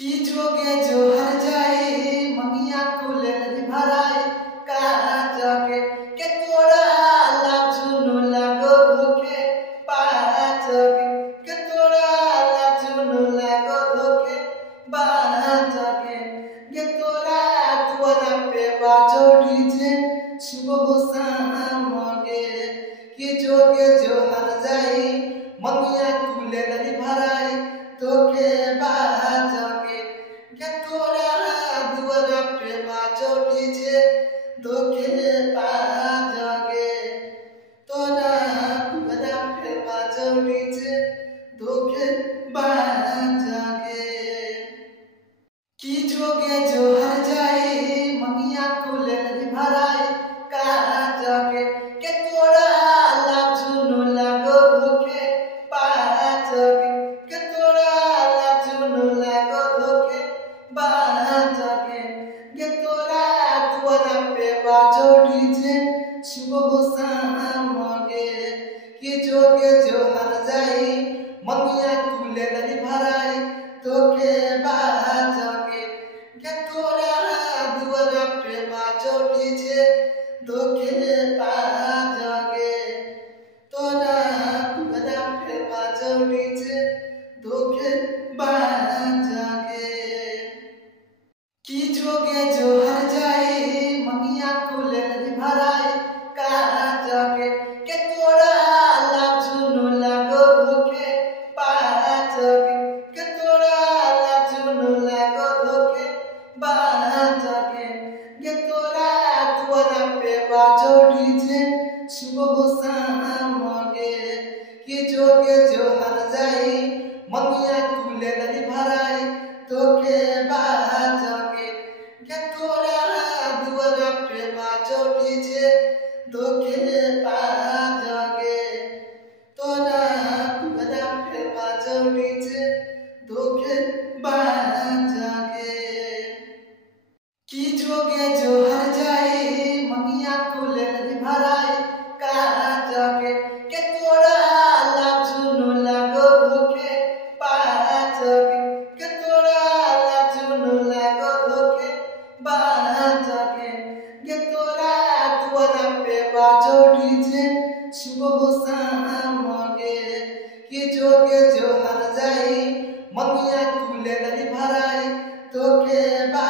की जोगे जो हर जाए मंगिया कुले भराए कहा जाके के तोरा लाजुनु लागो धोखे पा जाके के तोरा लाजुनु लागो धोखे बा जाके के तोरा तुअरा पे बाजो डीजे सुबह शाम गे की जोगे जो हर जाए मंगिया कुले भराए तोके बाजोगे के तोरा दुआरा पे बाजो डीजे तोके बाजोगे तोरा दुआरा पे बाजो डीजे तोके बाजोगे की जोगे जो हर जाए मंगिया कुले भराए कहा जाके के तोरा लाजुनु लागो धोखे पा जाके के तोरा लाजुनु लागो धोखे बा जाके के तोरा तुअरा पे बाजो डीजे सुबह शाम गे के जोगे जो हर जाए मंगिया कुले भराए तोके बाजोगे के तोरा दुआरा पे बाजो डीजे तोके बाजोगे तोरा दुआरा पे बाजो डीजे तोके बाजोगे की जोगे जो हर जाए मंगिया कुले भराए कहा जाके के तोरा लाजुनु लागो धोखे पा जाके के तोरा लाजुनु लागो धोखे बा जाके के तोरा तुअरा पे बाजो डीजे सुबह शाम गे की जोगे जो हर जाए मंगिया कुले भराए तोके बाजोगे के तोरा दुआरा पे बाजो डीजे तोके बाजोगे तोरा दुआरा पे बाजो डीजे तोके बाजोगे की जोगे जो हर जाए मंगिया कुले भराए कहा जाके के तोरा लाजुनु लागो धोखे पा जाके के तोरा लाजुनु लागो धोखे बा जाके के तोरा तुअरा पे बाजो डीजे सुबह शाम गे की जोगे जो हर जाए मंगिया कुले भराए तोके बा